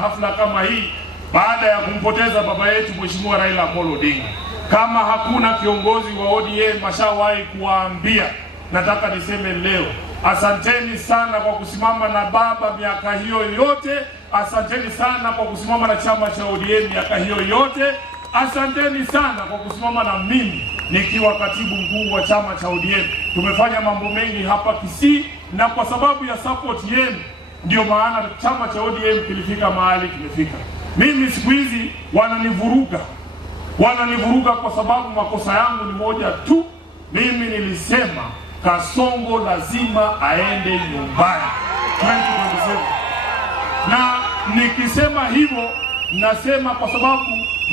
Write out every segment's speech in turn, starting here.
hafla kama hii baada ya kumpoteza baba yetu Mheshimiwa Raila Amolo Odinga. Kama hakuna kiongozi wa ODM mashawahi kuwaambia, nataka niseme leo, asanteni sana kwa kusimama na baba miaka hiyo yote. Asanteni sana kwa kusimama na chama cha ODM miaka hiyo yote. Asanteni sana kwa kusimama na mimi nikiwa katibu mkuu wa chama cha ODM. Tumefanya mambo mengi hapa Kisii, na kwa sababu ya support yenu ndio maana chama cha ODM kilifika mahali kimefika. Mimi siku hizi wananivuruga kwa sababu makosa yangu ni moja tu. Mimi nilisema Kasongo lazima aende nyumbani 2027. Na nikisema hivyo nasema kwa sababu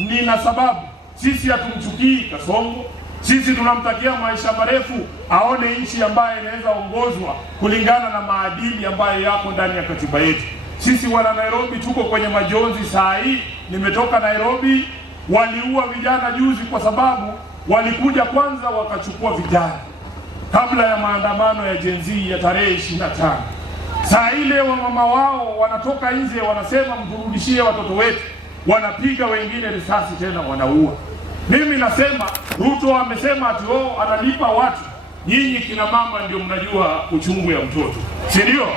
nina sababu. Sisi hatumchukii Kasongo. Sisi tunamtakia maisha marefu, aone nchi ambayo inaweza ongozwa kulingana na maadili ambayo yako ndani ya katiba yetu. Sisi wana Nairobi tuko kwenye majonzi saa hii. Nimetoka Nairobi, waliua vijana juzi kwa sababu walikuja kwanza wakachukua vijana kabla ya maandamano ya Gen Z ya tarehe 25. Saa ile wamama wao wanatoka nje wanasema mturudishie watoto wetu, wanapiga wengine risasi tena wanaua. Mimi nasema Ruto amesema ati analipa watu. Nyinyi kina mama ndio mnajua uchungu ya mtoto, si ndio?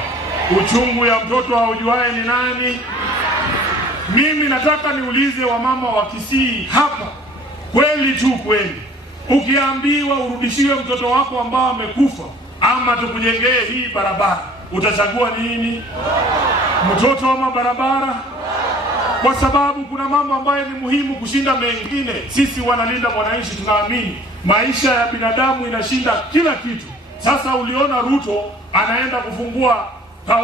Uchungu ya mtoto haujuae ni nani? Mimi nataka niulize wamama wa Kisii hapa, kweli tu kweli, ukiambiwa urudishiwe mtoto wako ambao amekufa ama tukujengee hii barabara, utachagua nini? Mtoto ama barabara? Kwa sababu kuna mambo ambayo ni muhimu kushinda mengine. Sisi wanalinda mwananchi tunaamini maisha ya binadamu inashinda kila kitu. Sasa uliona Ruto anaenda kufungua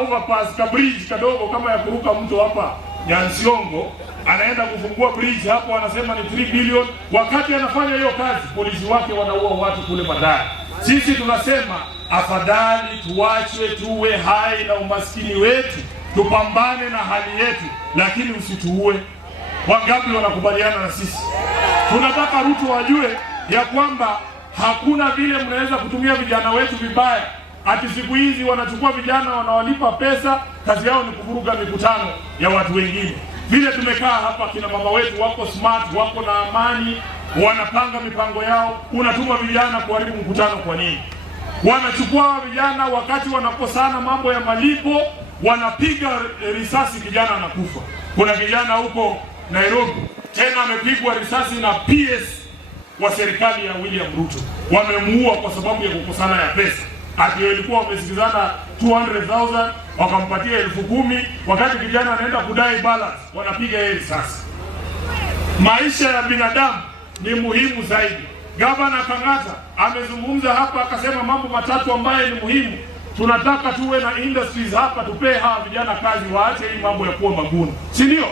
overpass ka bridge kadogo kama ya kuruka mto hapa Nyansiongo, anaenda kufungua bridge hapo, wanasema ni 3 billion. Wakati anafanya hiyo kazi, polisi wake wanaua watu kule Mathare. Sisi tunasema afadhali tuachwe tuwe hai na umaskini wetu, tupambane na hali yetu, lakini usituue. Wangapi wanakubaliana na sisi? Tunataka Ruto wajue ya kwamba hakuna vile mnaweza kutumia vijana wetu vibaya. Ati siku hizi wanachukua vijana wanawalipa pesa, kazi yao ni kuvuruga mikutano ya watu wengine. Vile tumekaa hapa, kina mama wetu wako smart, wako na amani, wanapanga mipango yao. Unatuma vijana kuharibu mkutano kwa nini? Wanachukua vijana wakati wanakosana mambo ya malipo, wanapiga risasi, kijana anakufa. Kuna kijana huko Nairobi tena amepigwa risasi na PS wa serikali ya William Ruto. Wamemuua kwa sababu ya kukosana ya pesa. Ati walikuwa wamesikizana 200,000 wakampatia 10,000, wakati kijana anaenda kudai balance wanapiga yeye risasi. Maisha ya binadamu ni muhimu zaidi. Gavana Kang'ata amezungumza hapa akasema mambo matatu ambayo ni muhimu. Tunataka tuwe na industries hapa, tupee hawa vijana kazi, waache hii mambo ya kuwa maguni, si ndio?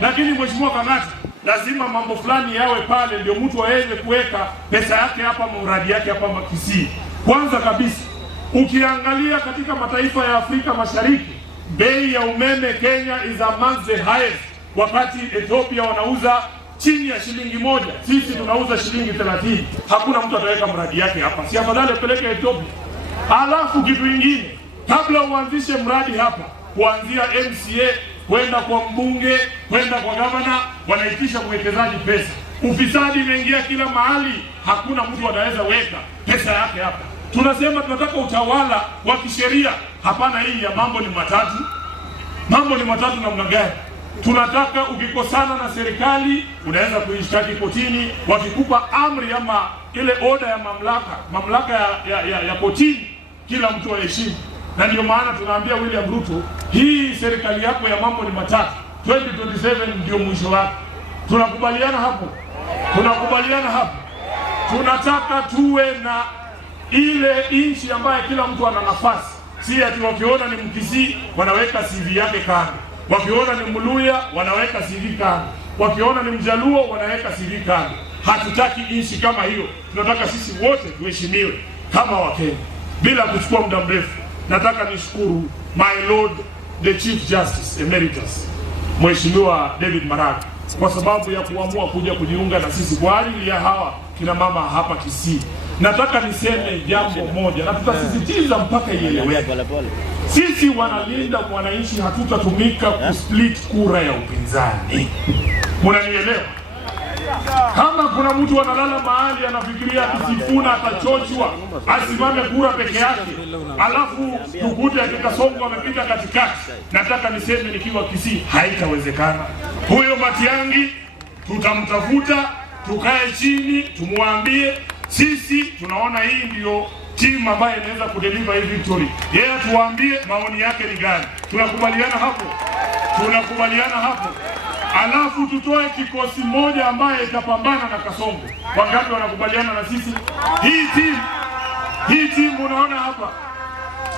Lakini Mheshimiwa Kang'ata, lazima mambo fulani yawe pale ndio mtu aweze kuweka pesa yake hapa, mradi yake hapa Kisii. Kwanza kabisa, ukiangalia katika mataifa ya Afrika Mashariki, bei ya umeme Kenya is among the highest. Wakati Ethiopia wanauza chini ya shilingi moja, sisi tunauza shilingi 30. Hakuna mtu ataweka mradi yake hapa, si afadhali apeleke Ethiopia? Alafu kitu kingine, kabla uanzishe mradi hapa, kuanzia MCA kwenda kwa mbunge kwenda kwa gavana, wanaitisha mwekezaji pesa. Ufisadi imeingia kila mahali, hakuna mtu anaweza weka pesa yake hapa. Tunasema tunataka utawala wa kisheria. Hapana, hii ya mambo ni matatu. Mambo ni matatu namna gani? Tunataka ukikosana na serikali unaweza kuishtaki kotini, wakikupa amri ama ile order ya mamlaka ya kotini, kila mtu aheshimu. Na ndio maana tunaambia William Ruto, hii serikali yako ya mambo ni matatu, 2027 ndio mwisho wake. Tunakubaliana hapo? Tunakubaliana hapo? Tunataka tuwe na ile nchi ambayo kila mtu ana nafasi. Si ati wakiona ni Mkisii wanaweka CV yake kando, wakiona ni Mluya wanaweka CV kando, wakiona ni Mjaluo wanaweka CV kando. Hatutaki nchi kama hiyo. Tunataka sisi wote tuheshimiwe kama Wakenya. Bila kuchukua muda mrefu, nataka nishukuru my lord the Chief Justice Emeritus Mheshimiwa David Maraga kwa sababu ya kuamua kuja kujiunga na sisi kwa ajili ya hawa kina mama hapa Kisii. Nataka niseme jambo moja na tutasisitiza mpaka ieleweke. Sisi wanalinda mwananchi, hatutatumika kusplit kura ya upinzani. Munanielewa? Kama kuna mtu analala mahali anafikiria Sifuna atachochwa asimame kura peke yake, alafu tukute akikasongo amepita katikati, nataka niseme nikiwa Kisii, haitawezekana. Huyo Matiang'i tutamtafuta, tukae chini, tumwambie sisi tunaona hii ndio timu ambayo inaweza kudeliver hii victory. Yeye atuambie maoni yake ni gani. Tunakubaliana hapo? Tunakubaliana hapo. Alafu tutoe kikosi moja ambaye itapambana na Kasongo. Wangapi wanakubaliana na sisi? Hii timu unaona hapa,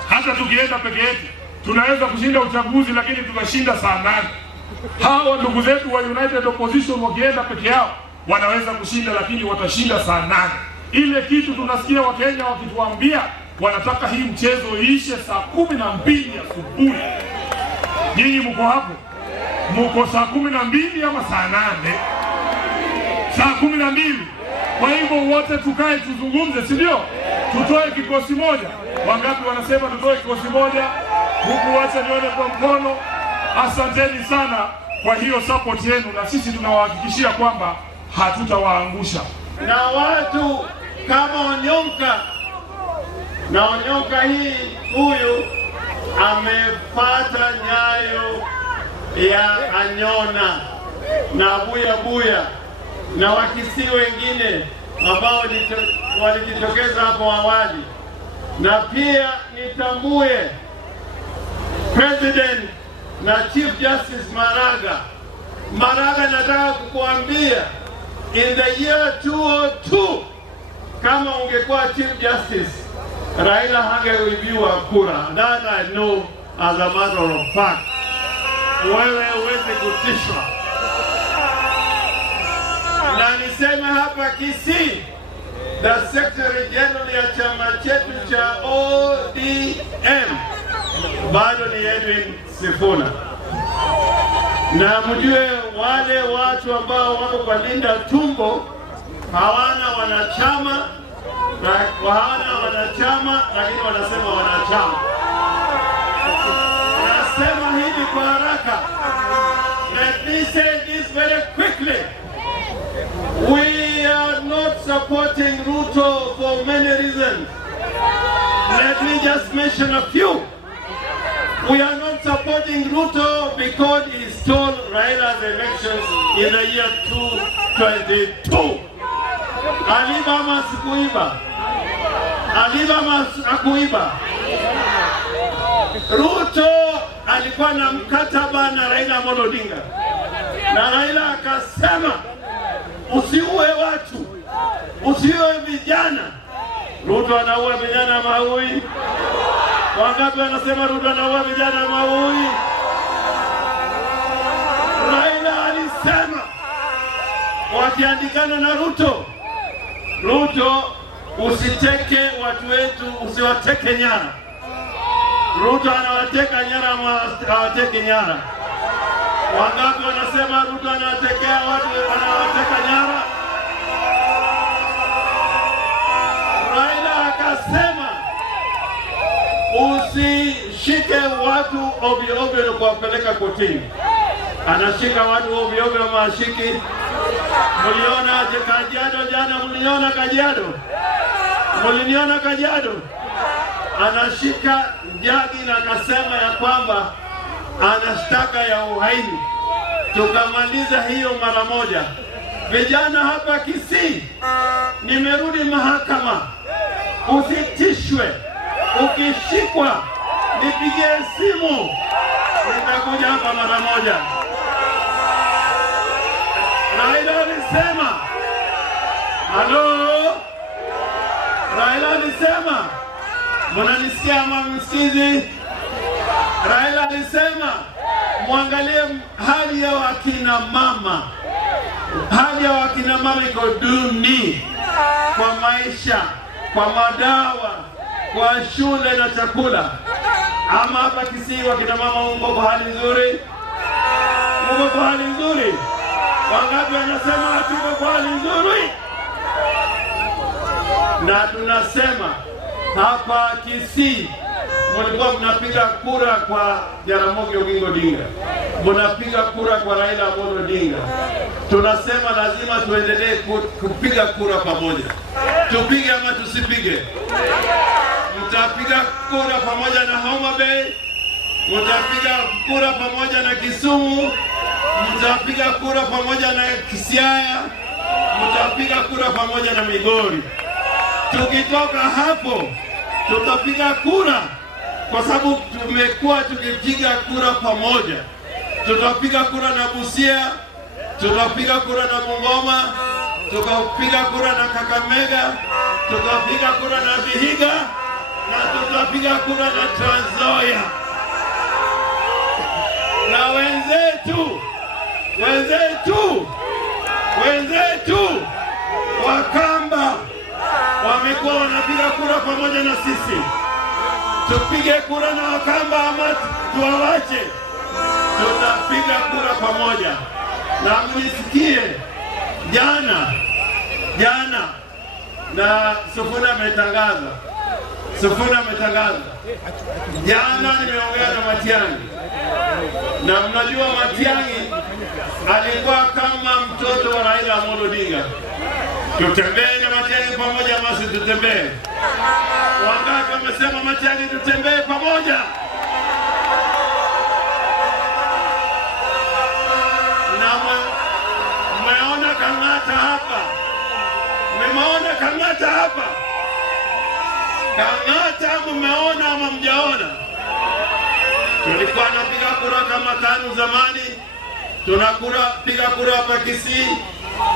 hata tukienda peke yetu tunaweza kushinda uchaguzi, lakini tukashinda saa 8. Hao ndugu zetu wa United Opposition wakienda peke yao wanaweza kushinda, lakini watashinda saa 8. Ile kitu tunasikia Wakenya wakituambia wanataka hii mchezo iishe saa 12 asubuhi. Nyinyi mko hapo? Mko saa 12 ama saa 8? Saa 12. Kwa hivyo wote tukae tuzungumze, si ndio? Tutoe kikosi moja. Wangapi wanasema tutoe kikosi moja? Huku wacha nione kwa mkono. Asanteni sana kwa hiyo support yenu, na sisi tunawahakikishia kwamba hatutawaangusha. Na watu kama Onyonka, na Onyonka hii huyu amepata nyayo ya Anyona na Buya na Wakisii wengine ambao walijitokeza hapo awali, na pia nitambue President na Chief Justice Maraga, nataka kukuambia in the year 2002 kama ungekuwa Chief Justice, Raila hangeibiwa kura. That I know as a matter of fact. Wewe uweze kutishwa. Na niseme hapa Kisii, the Secretary General ya chama chetu cha ODM bado ni Edwin Sifuna. Na mjue wale watu ambao wako kwa Linda Tumbo hawana wanachama, lakini wanasema wanachama. Nasema hivi kwa haraka. Let me say this very quickly. We are not supporting Ruto for many reasons. Let me just mention a few. We are not supporting Ruto because he stole Raila's elections in the year 2022. Alibama sikuiba. Alibama akuiba. Ruto alikuwa na mkataba na Raila Amolo Odinga, na Raila akasema usiue watu, usiue vijana. Ruto anaua vijana maui. Wangapi wanasema Ruto anaua vijana maui? Raila alisema wakiandikana na Ruto, usiteke watu wetu, usiwateke nyara. Ruto anawateka nyara ama hawateki nyara? Wangapi wanasema Ruto anawatekea watu, anawateka nyara? Raila akasema usishike watu ovyo ovyo na kuwapeleka kotini. Anashika watu ovyo ovyo ama ashiki? Mliona Kajiado jana? Mliona Kajiado? Mliona Kajiado? Anashika jagi na akasema ya kwamba anashtaka ya uhaini. Tukamaliza hiyo mara moja. Vijana hapa Kisii, nimerudi mahakama. Usitishwe. Ukishikwa nipigie simu, nitakuja hapa mara moja. Raila alisema, halo, Raila alisema, mnanisikia ama msikizi? Raila alisema muangalie hali ya wakina mama. Hali ya wakina mama iko duni kwa maisha, kwa madawa, kwa shule na chakula. Ama hapa Kisii wakina mama mko kwa hali nzuri? Mko kwa hali nzuri? Wangapi wanasema tuko kwa hali nzuri? Na tunasema hapa Kisii mlikuwa mnapiga kura kwa Jaramogi Oginga Odinga, mnapiga kura kwa Raila Amolo Odinga. Tunasema lazima tuendelee kupiga kura pamoja. Tupige ama tusipige? Mtapiga kura pamoja na Homa Bay, mtapiga kura pamoja na Kisumu, mtapiga kura pamoja na Siaya, mtapiga kura pamoja na Migori. Tukitoka hapo tutapiga kura, kwa sababu tumekuwa tukipiga kura pamoja. Tutapiga kura na Busia, tutapiga kura na Bungoma, tutapiga kura na Kakamega, tutapiga kura na Vihiga, na tutapiga kura na Trans Nzoia. Na wenzetu Wakamba wamekuwa wanapiga kura pamoja na sisi. Tupige kura na Wakamba ama tuwawache? Tutapiga kura pamoja. Na mnisikie, jana na Sifuna ametangaza jana, nimeongea na Matiang'i, na mnajua Matiang'i alikuwa kama mtoto wa Raila Amolo Odinga. Tutembee na Matiang'i pamoja, basi tutembee. Wangapi wamesema Matiang'i tutembee pamoja? Na mmeona Kang'ata hapa, mmeona Kang'ata hapa. Kang'ata mmeona ama mjaona? Tulikuwa napiga kura kama tano zamani, piga kura hapa Kisii,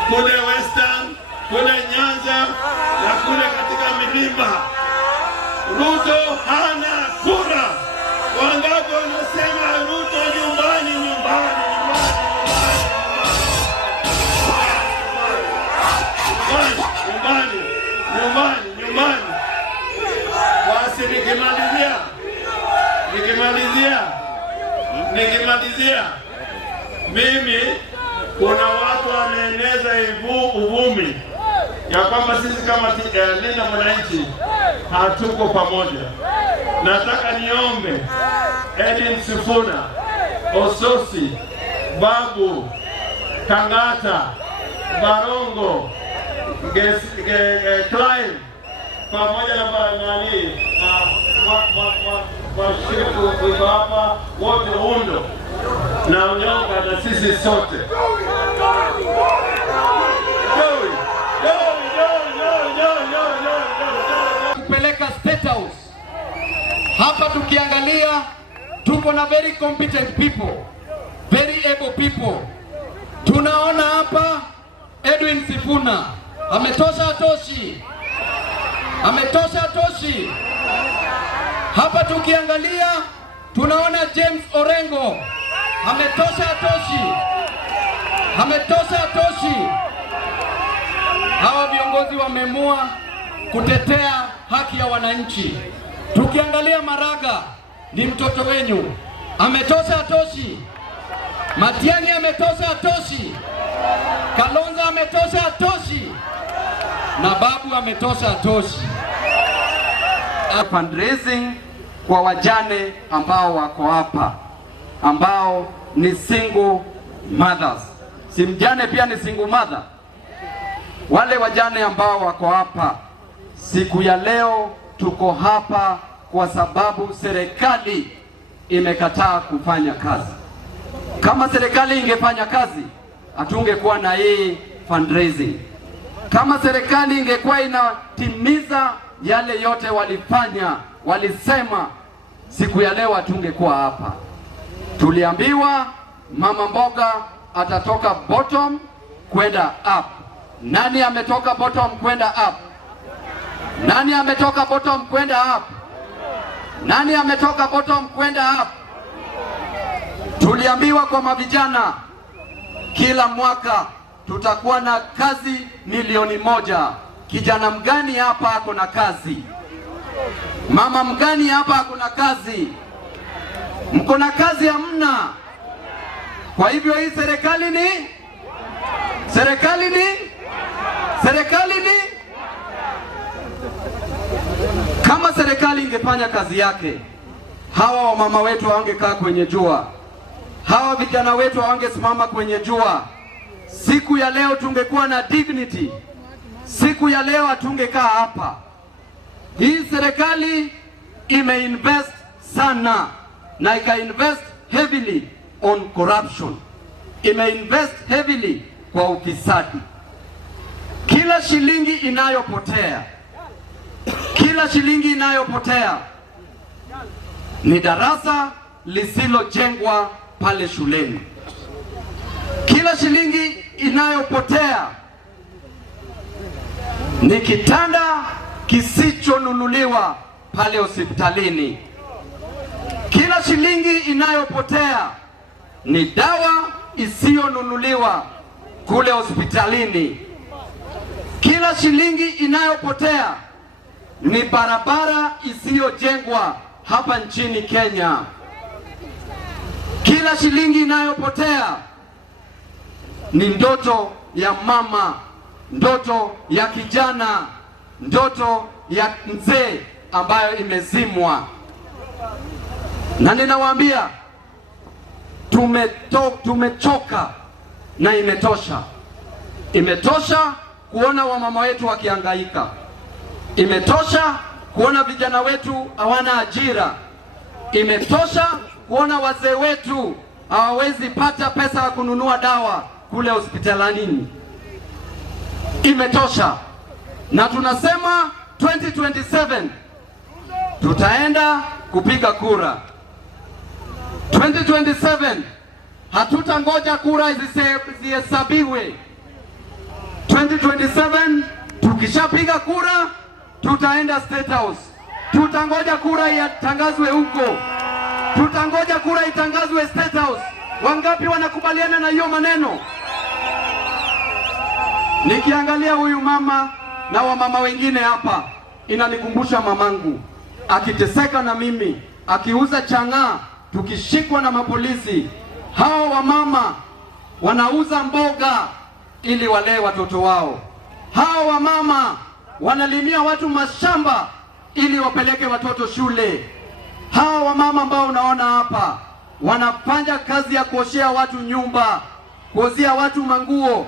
kule Western, kule Nyanza na kule katika milima. Ruto hana kura. Wangapi wanasema Ruto nyumbani? Basi nikimalizia, mimi kuna watu wanaeneza uvumi ya kwamba sisi kama Linda Mwananchi hatuko pamoja. Nataka niombe Edwin Sifuna, Ososi, Babu, Kang'ata, Barongo, Clive pamoja na washiriki hapa wote undo na Unyonga na sisi sote kupeleka State House. Hapa tukiangalia tuko na very competent people, very able people. Tunaona hapa Edwin Sifuna ametosha atoshi. Hapa tukiangalia tunaona James Orengo ametosha atoshi. Hawa viongozi wameamua kutetea haki ya wananchi. Tukiangalia Maraga ni mtoto wenyu, ametosha atoshi. Matiang'i ametosha atoshi. Kalonzo ametosha atoshi. Na Babu ametosha atoshi. Fundraising kwa wajane ambao wako hapa, ambao ni single mothers. Si mjane pia ni single mother? Wale wajane ambao wako hapa siku ya leo, tuko hapa kwa sababu serikali imekataa kufanya kazi. Kama serikali ingefanya kazi, hatungekuwa na hii fundraising. Kama serikali ingekuwa inatimiza yale yote walisema, siku ya leo hatungekuwa hapa. Tuliambiwa mama mboga atatoka bottom kwenda up. Nani ametoka bottom kwenda up? Nani ametoka bottom kwenda up? Nani ametoka bottom kwenda up? Tuliambiwa kwa mavijana kila mwaka tutakuwa na kazi 1,000,000. Kijana mgani hapa ako na kazi? Mama mgani hapa ako na kazi? Mko na kazi? Hamna. Kwa hivyo hii serikali ni kama serikali ingefanya kazi yake, hawa wamama wetu hawangekaa kwenye jua, hawa vijana wetu hawangesimama kwenye jua. Siku ya leo tungekuwa na dignity, siku ya leo hatungekaa hapa. Hii serikali imeinvest sana na ikainvest heavily on corruption, imeinvest heavily kwa ufisadi. Kila shilingi inayopotea ni darasa lisilojengwa pale shuleni. Kila shilingi inayopotea ni kitanda kisichonunuliwa pale hospitalini. Kila shilingi inayopotea ni dawa isiyonunuliwa kule hospitalini. Kila shilingi inayopotea ni barabara isiyojengwa hapa nchini Kenya. Kila shilingi inayopotea ni ndoto ya mama, ndoto ya kijana, ndoto ya mzee ambayo imezimwa. Na ninawaambia tumechoka na imetosha. Imetosha kuona wamama wetu wakihangaika. Imetosha kuona vijana wetu hawana ajira. Imetosha kuona wazee wetu hawawezi pata pesa ya kununua dawa kule hospitalini. Imetosha. Na tunasema 2027 tutaenda kupiga kura. 2027 hatutangoja kura zihesabiwe. 2027 tukishapiga kura tutaenda State House. Tutangoja kura itangazwe huko. Tutangoja kura itangazwe State House. Wangapi wanakubaliana na hiyo maneno? Nikiangalia huyu mama na wamama wengine hapa, inanikumbusha mamangu akiteseka na mimi, akiuza chang'aa, tukishikwa na mapolisi. Hao wamama wanauza mboga ili walee watoto wao. Hao wamama wanalimia watu mashamba ili wapeleke watoto shule. Hao wamama ambao unaona hapa wanafanya kazi ya kuoshea watu nyumba, kuozea watu manguo,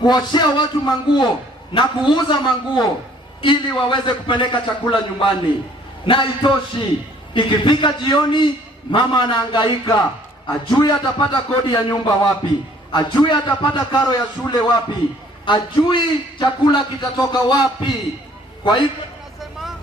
kuoshea watu manguo na kuuza manguo ili waweze kupeleka chakula nyumbani. Na itoshi, ikifika jioni mama anahangaika, ajui atapata kodi ya nyumba wapi, ajui atapata karo ya shule wapi, ajui chakula kitatoka wapi. Kwa hivyo tunasema